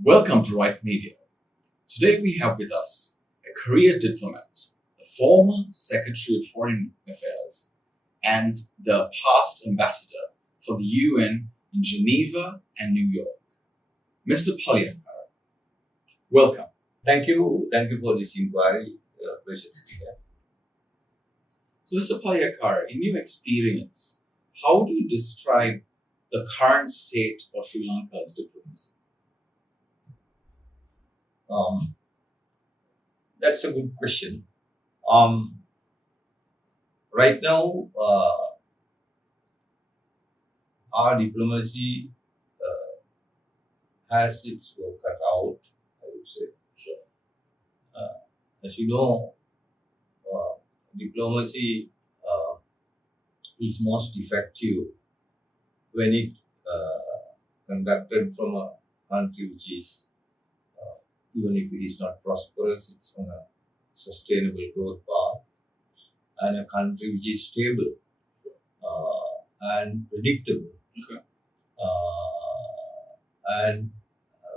Welcome to Right Media. Today we have with us a career diplomat, the former Secretary of Foreign Affairs, and the past ambassador for the UN in Geneva and New York, Mr. Palihakkara. Welcome. Thank you. Thank you for this inquiry. Pleasure to be here. So, Mr. Palihakkara, in your experience, how do you describe the current state of Sri Lanka's diplomacy? That's a good question. Right now, our diplomacy has its work cut out, I would say. Sure. As you know, diplomacy is most effective when it conducted from a country which is, even if it is not prosperous, it's on a sustainable growth path, and a country which is stable and predictable. Okay. And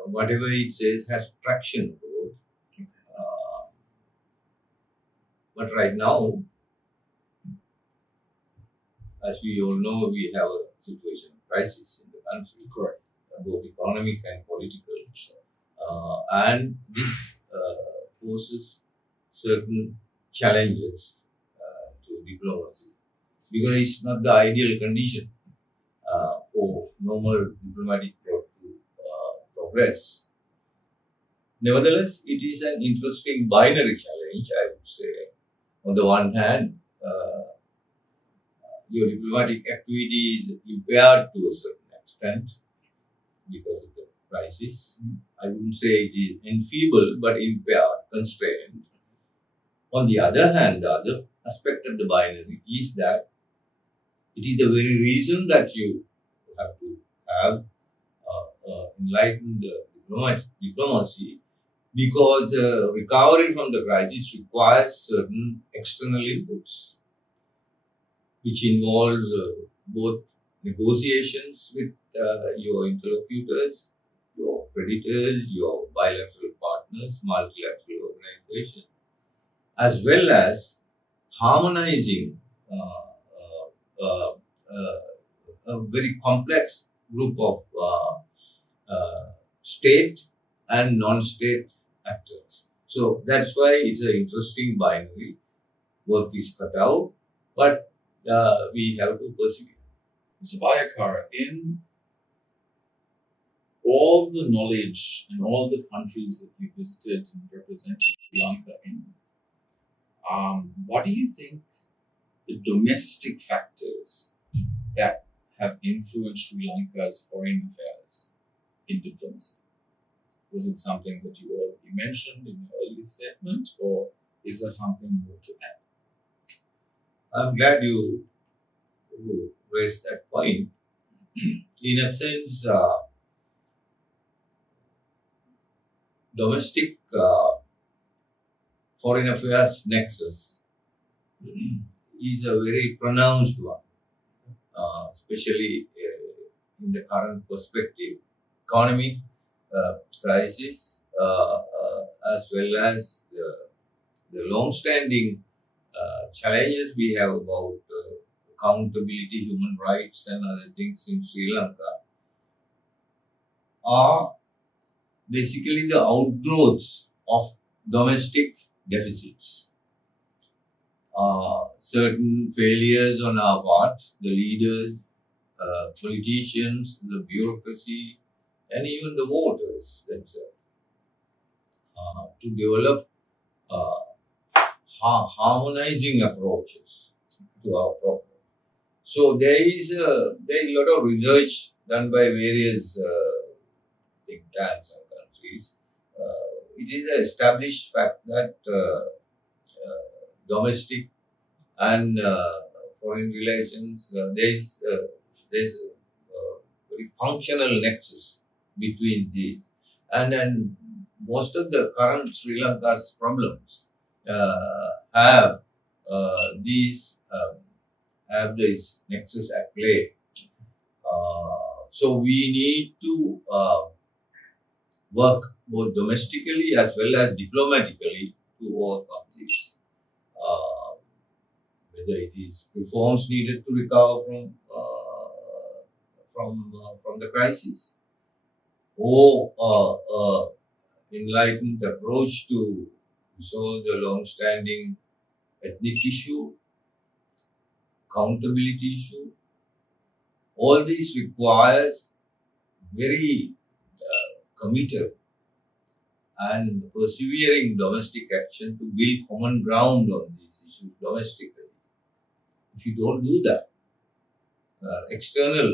whatever it says has traction growth. But right now, as we all know, we have a situation of crisis in the country, Correct. both economic and political. And this poses certain challenges to diplomacy, because it's not the ideal condition for normal diplomatic growth to progress. Nevertheless, it is an interesting binary challenge, I would say. On the one hand, your diplomatic activity is impaired to a certain extent because of the crisis. I wouldn't say it is enfeebled, but impaired, constrained. On the other hand, the other aspect of the binary is that it is the very reason that you have to have enlightened diplomacy, because recovery from the crisis requires certain external inputs, which involves both negotiations with your interlocutors, your creditors, your bilateral partners, multilateral organizations, as well as harmonizing a very complex group of state and non-state actors. So that's why it's an interesting binary. Work is cut out, but we have to persevere. Mr. Palihakkara, in all the knowledge in all the countries that you visited and represented Sri Lanka in, what do you think the domestic factors that have influenced Sri Lanka's foreign affairs in diplomacy? Was it something that you already mentioned in your earlier statement, or is there something more to add? I'm glad you raised that point. In a sense, domestic foreign affairs nexus is a very pronounced one, especially in the current perspective. Economic crisis, as well as the long-standing challenges we have about accountability, human rights, and other things in Sri Lanka are basically the outgrowths of domestic deficits. Certain failures on our part, the leaders, politicians, the bureaucracy, and even the voters themselves, to develop harmonizing approaches to our problem. So there is a lot of research done by various think tanks and countries. It is an established fact that domestic and foreign relations, there's a very functional nexus between these, and then most of the current Sri Lanka's problems have this nexus at play. So we need to work both domestically as well as diplomatically to overcome this. Uh, Whether it is reforms needed to recover from the crisis, or enlightened approach to resolve the long-standing ethnic issue, accountability issue. All these requires very committed and persevering domestic action to build common ground on these issues domestically. If you don't do that, external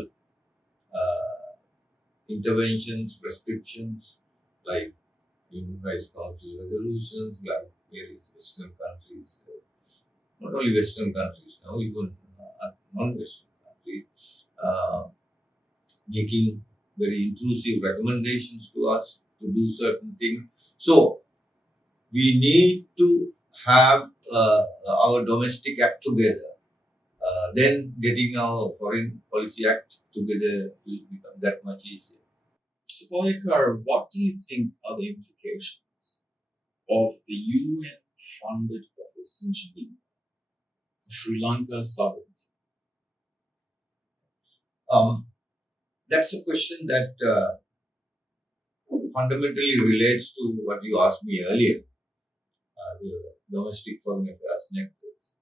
interventions, prescriptions like Human Rights Council resolutions, like various Western countries, not only Western countries now, even non-Western countries, uh, making very intrusive recommendations to us to do certain things. So we need to have our domestic act together. Then getting our foreign policy act together will become that much easier. So, Palihakkara, what do you think are the implications of the UN-funded office in Geneva for Sri Lanka's sovereignty? That's a question that fundamentally relates to what you asked me earlier, the domestic foreign affairs nexus.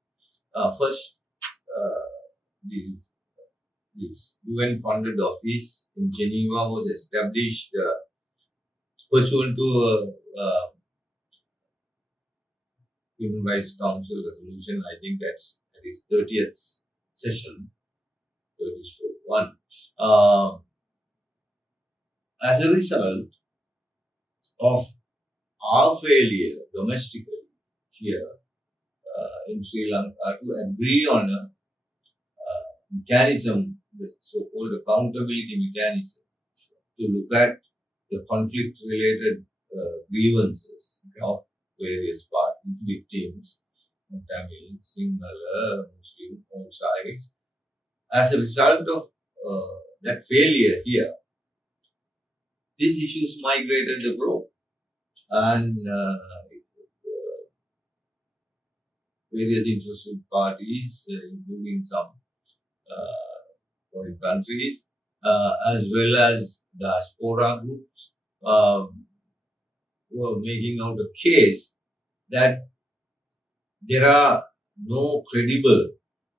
First, this UN-funded office in Geneva was established pursuant to a Human Rights Council resolution. I think that is 30th session, 30/1. As a result of our failure domestically here in Sri Lanka to agree on a mechanism, the so-called accountability mechanism, to look at the conflict-related grievances of various parties, victims, Tamil, Sinhala, Muslim, all sides. As a result of that failure here, these issues migrated abroad, and various interested parties, including some foreign countries, as well as diaspora groups, were making out a case that there are no credible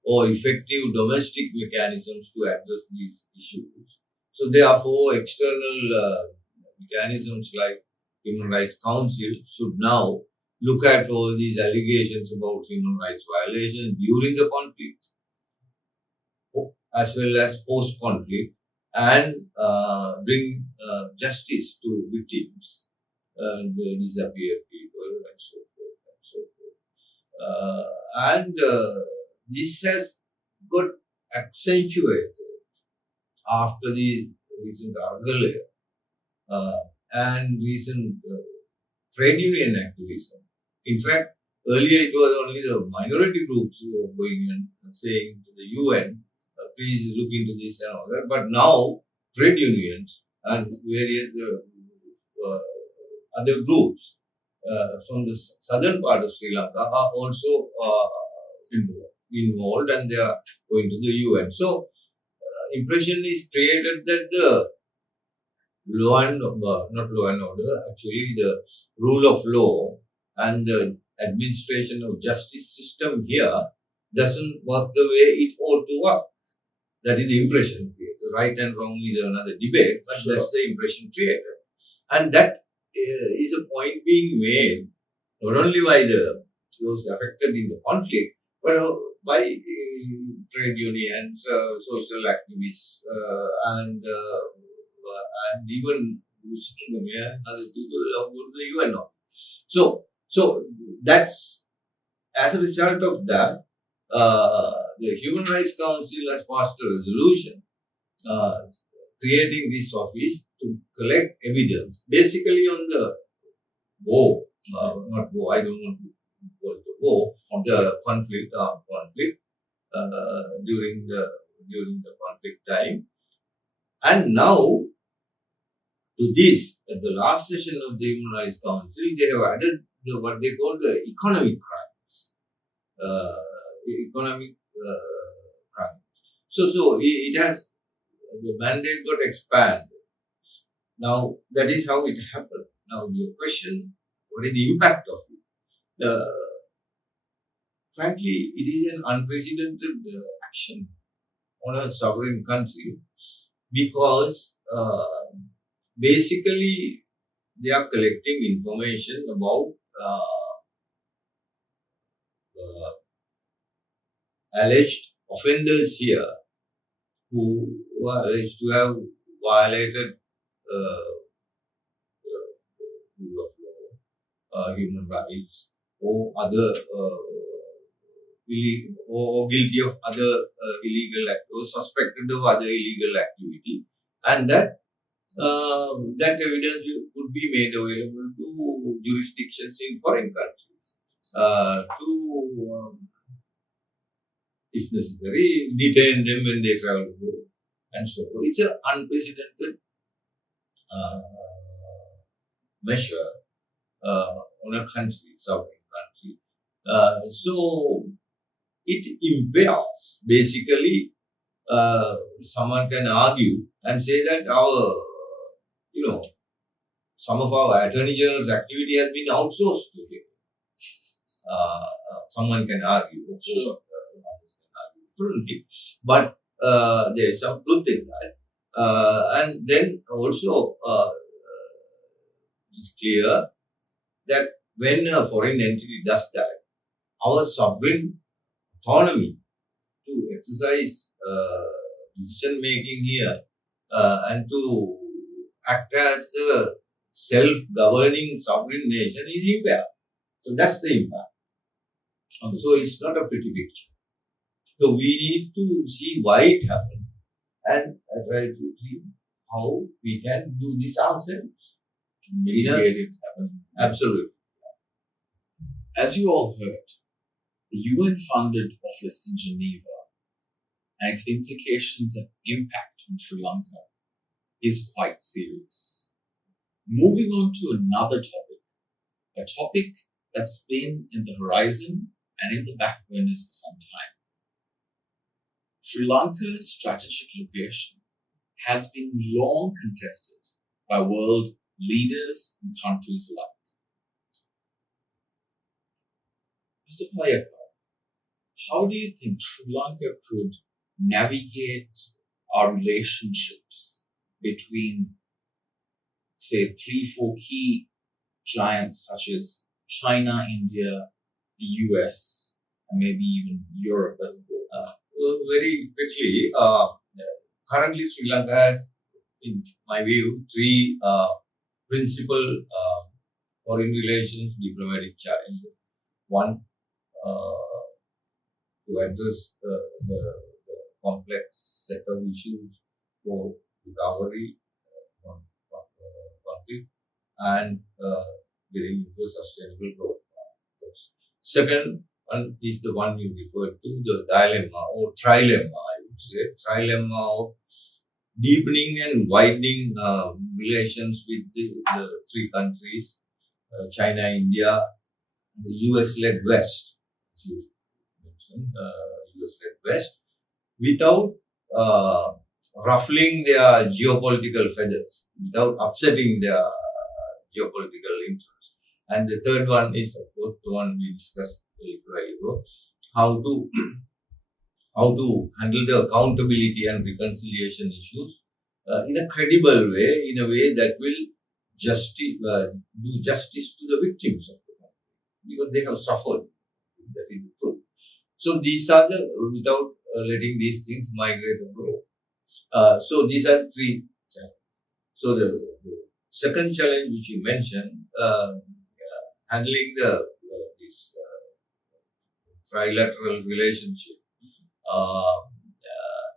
or effective domestic mechanisms to address these issues. So therefore, external mechanisms like Human Rights Council should now look at all these allegations about human rights violation during the conflict, as well as post-conflict, and bring justice to victims, the disappeared people, and so forth, and so forth. And this has got accentuated after the recent article and recent trade union activism. In fact, earlier it was only the minority groups who were going and saying to the UN, please look into this and all that. But now, trade unions and various other groups from the southern part of Sri Lanka are also involved, and they are going to the UN. So, impression is created that the not law and order, actually the rule of law and the administration of justice system here doesn't work the way it ought to work. That is the impression created. Right and wrong is another debate, but Sure. That's the impression created. And that is a point being made not only by those affected in the conflict, but by trade unions, social activists, and even Muslim and other people who go to the UN now. So that's as a result of that, the Human Rights Council has passed a resolution creating this office to collect evidence, basically on the war, not war, I don't want to call it a war, the conflict during the conflict time, and now To this, at the last session of the Human Rights Council, they have added what they call the economic crimes. Economic crime. So it has, the mandate got expanded. Now, that is how it happened. Now, your question, what is the impact of it? Frankly, it is an unprecedented action on a sovereign country because basically they are collecting information about alleged offenders here who are alleged to have violated rule of law, human rights, or other or guilty of other illegal act, or suspected of other illegal activity, and that evidence could be made available to jurisdictions in foreign countries to, if necessary, detain them when they travel abroad, and so on. It's an unprecedented measure on a country, sovereign country. So it impairs, basically, someone can argue and say that some of our Attorney General's activity has been outsourced to him. Someone can argue, Sure. differently, but there is some truth in that. And then also, it is clear that when a foreign entity does that, our sovereign autonomy to exercise decision making here and to act as a self-governing sovereign nation is impaired. So that's the impact. So it's not a pretty picture. So we need to see why it happened and try to see how we can do this ourselves. Mitigate it happening. Absolutely. As you all heard, the UN-funded office in Geneva and its implications and impact on Sri Lanka is quite serious. Moving on to another topic, a topic that's been in the horizon and in the back burners for some time. Sri Lanka's strategic location has been long contested by world leaders and countries alike. Mr. Palihakkara, how do you think Sri Lanka could navigate our relationships between, say, 3-4 key giants such as China, India, the US, and maybe even Europe as a whole? Very quickly, currently Sri Lanka has, in my view, three principal foreign relations diplomatic challenges. One, to address the complex set of issues for recovery from conflict and getting into a sustainable growth. Second one is the one you referred to, the dilemma or trilemma, I would say. Trilemma of deepening and widening relations with the three countries, China, India, the US-led West, as you mentioned, US-led West, without ruffling their geopolitical feathers, without upsetting their geopolitical interests. And the third one is, of course, the one we discussed a little while ago, how to handle the accountability and reconciliation issues in a credible way, in a way that will do justice to the victims of the conflict, because they have suffered. That is the truth. So these are without letting these things migrate abroad. So these are three challenges. So the second challenge which you mentioned, handling this trilateral relationship,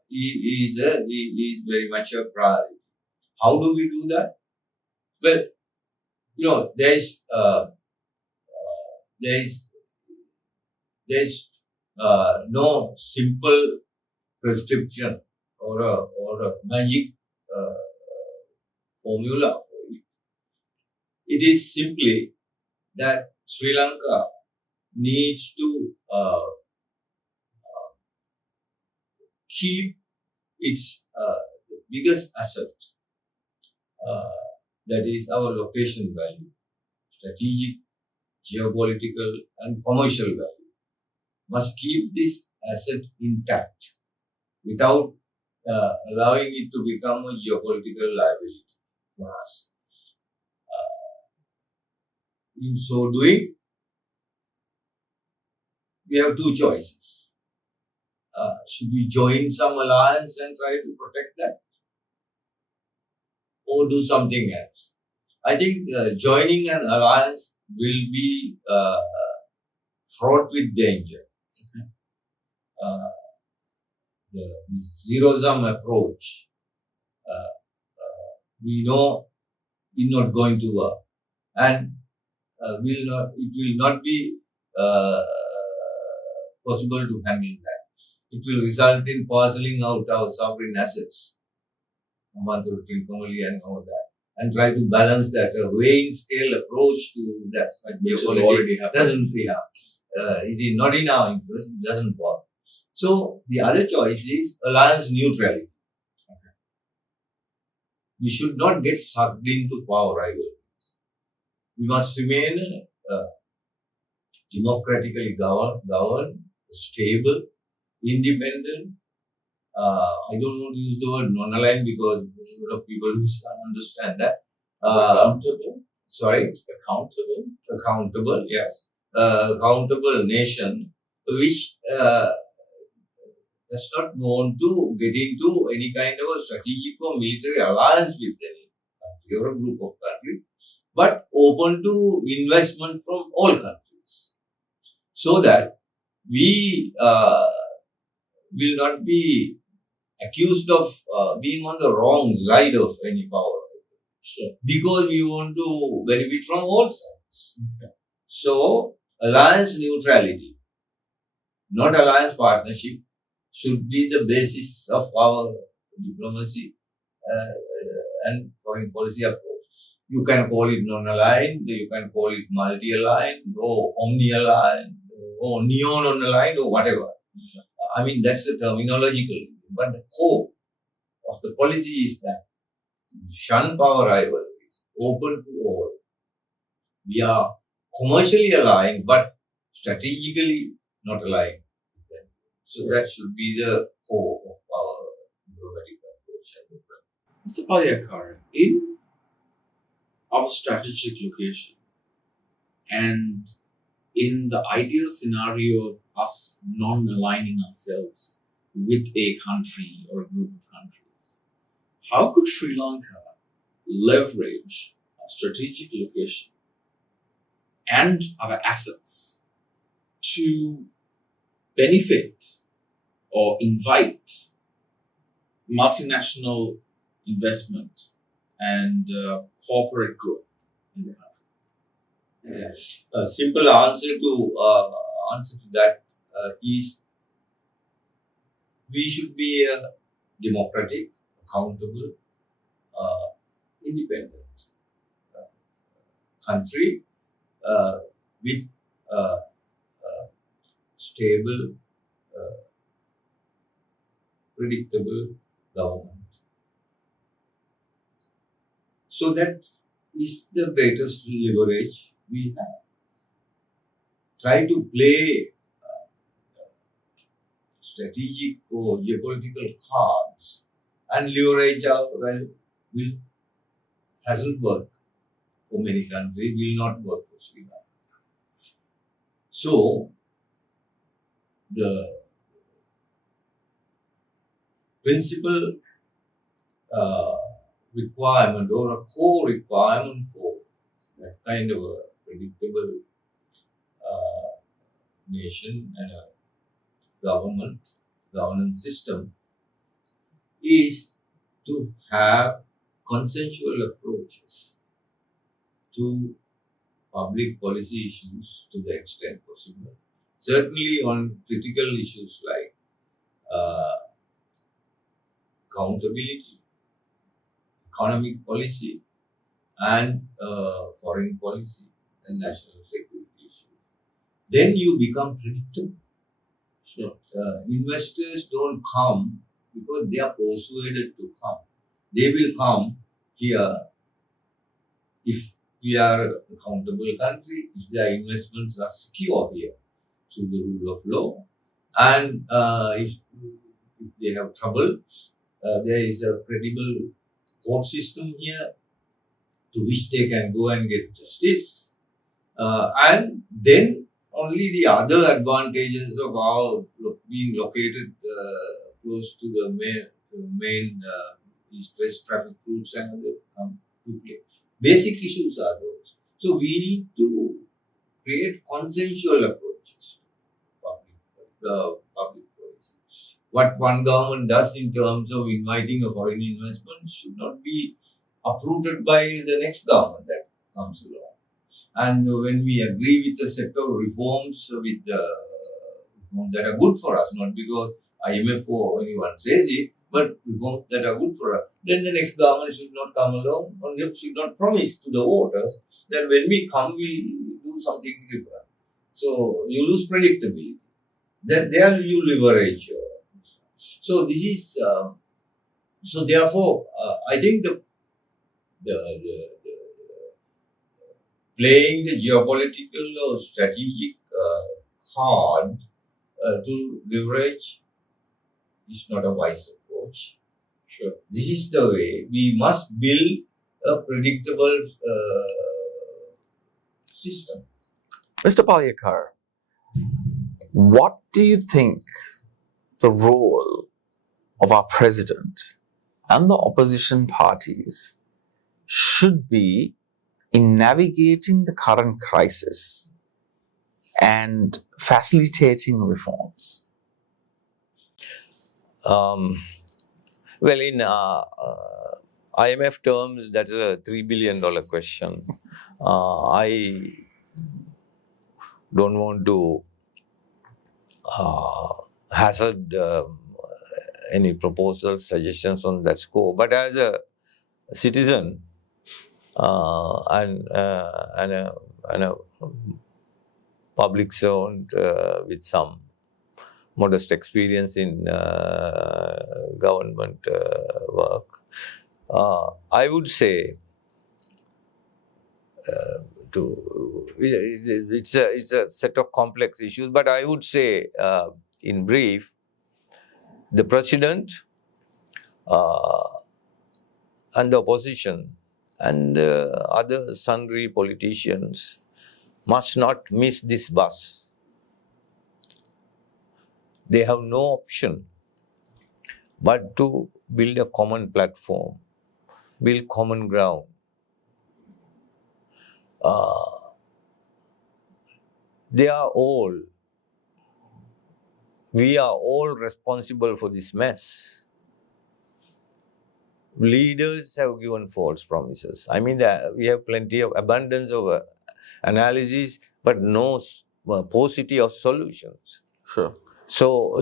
is very much a priority. How do we do that? Well, there is no simple prescription or a magic formula for It is simply that Sri Lanka needs to keep its biggest asset, that is our location value, strategic, geopolitical, and commercial value. Must keep this asset intact without allowing it to become a geopolitical liability for us. In so doing, we have two choices. Should we join some alliance and try to protect that, or do something else? I think joining an alliance will be fraught with danger. The zero-sum approach, we know, is not going to work, and it will not be possible to handle that. It will result in parceling out our sovereign assets, and all that, and try to balance that. A weighing scale approach to that Which is already happening. it is not in our interest. It doesn't work. So the other choice is alliance neutrality. We should not get sucked into power rivalries. We must remain democratically governed, stable, independent. I don't want to use the word non-aligned because a lot of people understand that. Accountable? Sorry? Accountable? Accountable, yes. Accountable nation which does not want to get into any kind of a strategic or military alliance with any country or a group of countries, but open to investment from all countries, so that we will not be accused of being on the wrong side of any power. Sure. Because we want to benefit from all sides. Okay. So, alliance neutrality, not alliance partnership, should be the basis of our diplomacy and foreign policy approach. You can call it non-aligned, you can call it multi-aligned, or omni-aligned, or neo-non-aligned, or whatever. I mean, that's the terminological. But the core of the policy is that shun power rivalries, open to all. We are commercially aligned, but strategically not aligned. So that should be the core of our diplomatic approach. Mr. Palihakkara, in our strategic location and in the ideal scenario of us non-aligning ourselves with a country or a group of countries, how could Sri Lanka leverage our strategic location and our assets to benefit or invite multinational investment and corporate growth in the country? Yes. A simple answer to that is we should be a democratic, accountable, independent country with stable, predictable government. So that is the greatest leverage we have. Try to play strategic or geopolitical cards and leverage our will hasn't worked for many countries, will not work for Sri Lanka. So the principal requirement or a core requirement for that kind of a predictable nation and a governance system is to have consensual approaches to public policy issues to the extent possible. Certainly on critical issues like accountability, economic policy, and foreign policy and national security issues. Then you become predictable. Sure. Investors don't come because they are persuaded to come. They will come here if we are a accountable country, if their investments are secure here through the rule of law, and if they have trouble, there is a credible court system here to which they can go and get justice. And then only the other advantages of our being located close to the main east-west traffic routes and other come to play. Basic issues are those. So we need to create consensual approaches to public policy. What one government does in terms of inviting a foreign investment should not be uprooted by the next government that comes along. And when we agree with a set of reforms that are good for us, not because IMF or anyone says it, but reforms that are good for us, then the next government should not come along or should not promise to the voters that when we come, we do something different. So you lose predictability. Then there you leverage. So this is so therefore I think the playing the geopolitical or strategic card to leverage is not a wise approach. Sure. This is the way we must build a predictable system. Mr. Palihakkara, what do you think the role of our president and the opposition parties should be in navigating the current crisis and facilitating reforms? Well, in IMF terms, that's a $3 billion question. I don't want to hazard any proposals, suggestions on that score. But as a citizen and a public servant with some modest experience in government work, I would say it's a set of complex issues, but I would say in brief, the president and the opposition and other sundry politicians must not miss this bus. They have no option but to build a common platform, build common ground. We are all responsible for this mess. Leaders have given false promises. I mean, we have plenty of abundance of analysis, but no paucity of solutions. Sure. So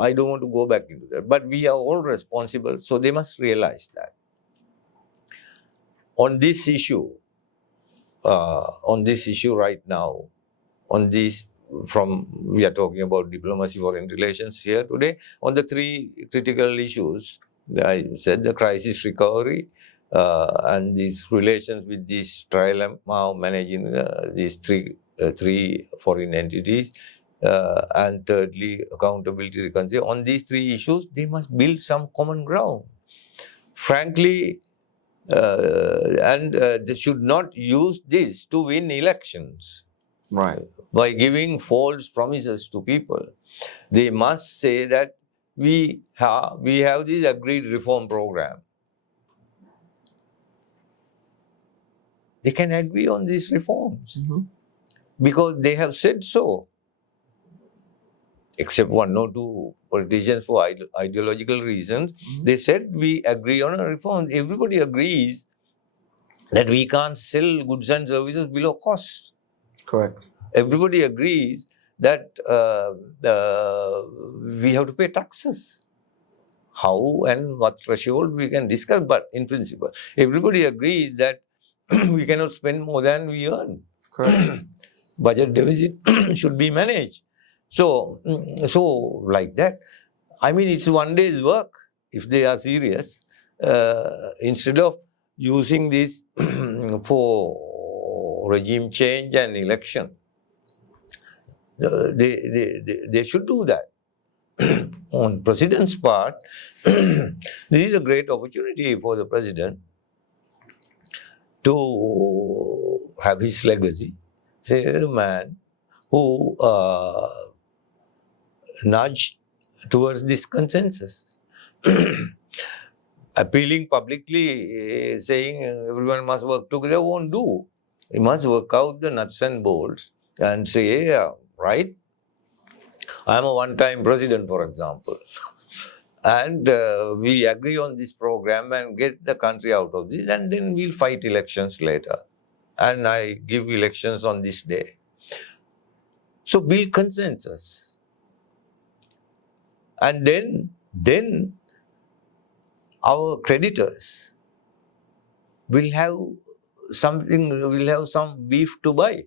I don't want to go back into that. But we are all responsible, so they must realize that. On this issue right now, we are talking about diplomacy, foreign relations here today. On the three critical issues, I said the crisis recovery and these relations with this trilemma of managing these three foreign entities, and thirdly, accountability, reconciliation. On these three issues, they must build some common ground. Frankly, and they should not use this to win elections. Right. By giving false promises to people. They must say that we have this agreed reform program. They can agree on these reforms because they have said so. Except one or two politicians for ideological reasons, they said we agree on a reform. Everybody agrees that we can't sell goods and services below cost. Correct. Everybody agrees that we have to pay taxes. How and what threshold we can discuss, but in principle, everybody agrees that we cannot spend more than we earn. Correct. Budget deficit should be managed. So like that. I mean, it's one day's work if they are serious. Instead of using this for regime change and election, they should do that. On president's part, this is a great opportunity for the president to have his legacy. Say, a man who nudged towards this consensus. Appealing publicly, saying everyone must work together won't do. He must work out the nuts and bolts and say, yeah, right, I'm a one-time president, for example, and we agree on this program and get the country out of this, and then we'll fight elections later. And I give elections on this day. So build consensus. And then our creditors will have something, will have some beef to buy.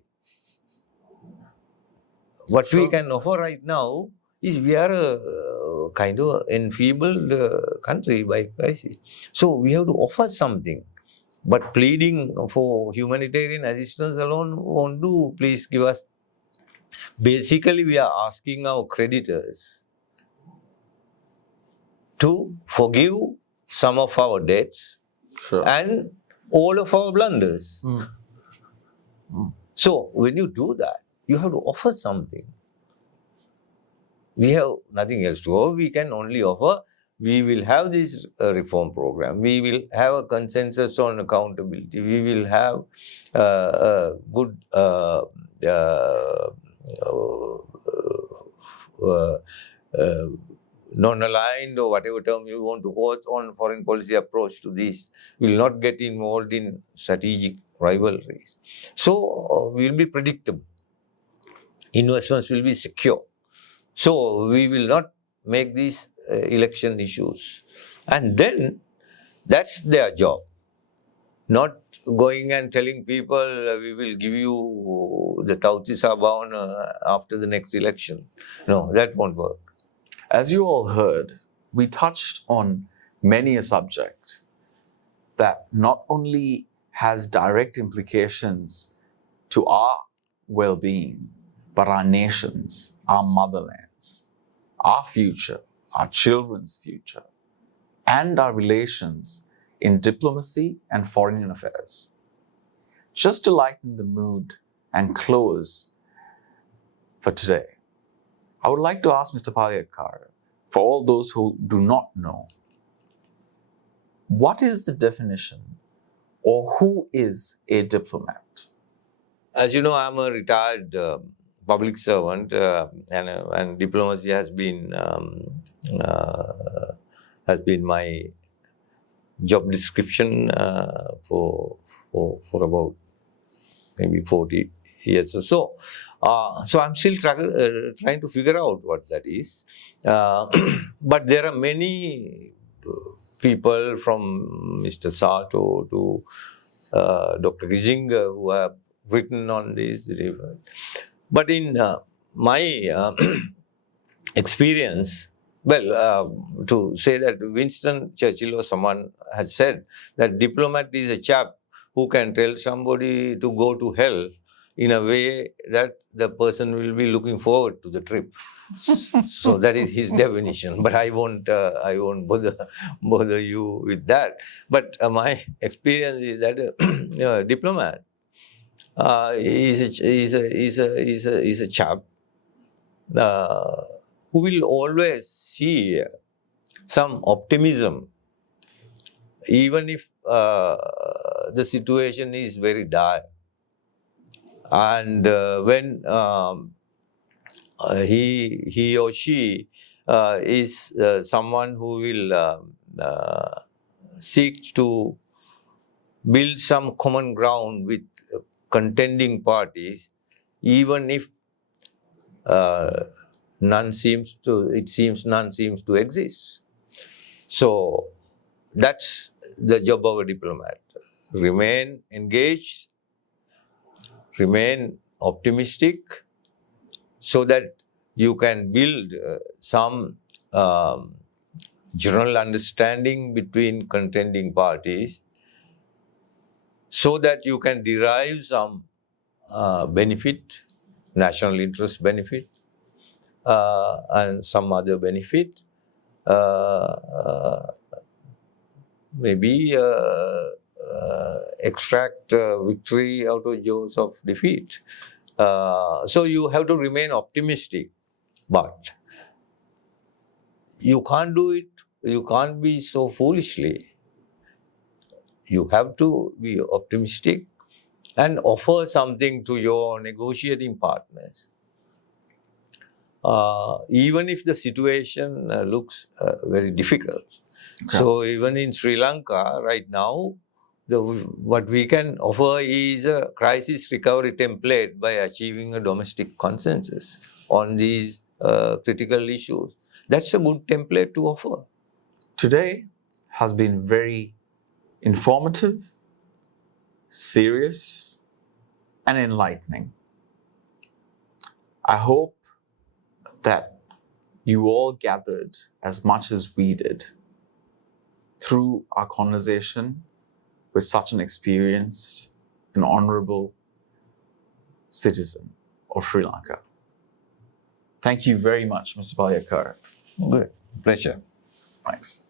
What we can offer right now is we are a kind of enfeebled country by crisis. So we have to offer something. But pleading for humanitarian assistance alone won't do. Please give us. Basically, we are asking our creditors to forgive some of our debts and all of our blunders. So when you do that, you have to offer something. We have nothing else to offer. We can only offer, we will have this reform program. We will have a consensus on accountability. We will have a good non-aligned or whatever term you want to quote on foreign policy approach to this. We will not get involved in strategic rivalries. So we will be predictable. Investments will be secure. So we will not make these election issues. And then that's their job. Not going and telling people we will give you the Tauti Sabhavan after the next election. No, that won't work. As you all heard, we touched on many a subject that not only has direct implications to our well-being, but our nations, our motherlands, our future, our children's future, and our relations in diplomacy and foreign affairs. Just to lighten the mood and close for today, I would like to ask Mr. Palihakkara, for all those who do not know, what is the definition or who is a diplomat? As you know, I'm a retired public servant, and diplomacy has been my job description for about maybe 40 years or so. So I'm still trying to figure out what that is. But there are many people from Mr. Sato to Dr. Kissinger who have written on this. But in my experience, well, to say that Winston Churchill or someone has said that diplomat is a chap who can tell somebody to go to hell in a way that the person will be looking forward to the trip. So that is his definition. But I won't bother you with that. But my experience is that a diplomat is a chap who will always see some optimism, even if the situation is very dire. And when he or she is someone who will seek to build some common ground with contending parties, even if none seems to exist. So that's the job of a diplomat. remain engaged, remain optimistic, so that you can build some general understanding between contending parties, so that you can derive some benefit, national interest benefit, and some other benefit, maybe extract victory out of jaws of defeat. So you have to remain optimistic, but you can't do it, you can't be so foolishly. You have to be optimistic and offer something to your negotiating partners. Even if the situation looks very difficult. Okay. So even in Sri Lanka right now, what we can offer is a crisis recovery template by achieving a domestic consensus on these critical issues. That's a good template to offer. Today has been very informative, serious, and enlightening. I hope that you all gathered as much as we did through our conversation with such an experienced and honorable citizen of Sri Lanka. Thank you very much, Mr. Palihakkara. Good. Pleasure. Thanks.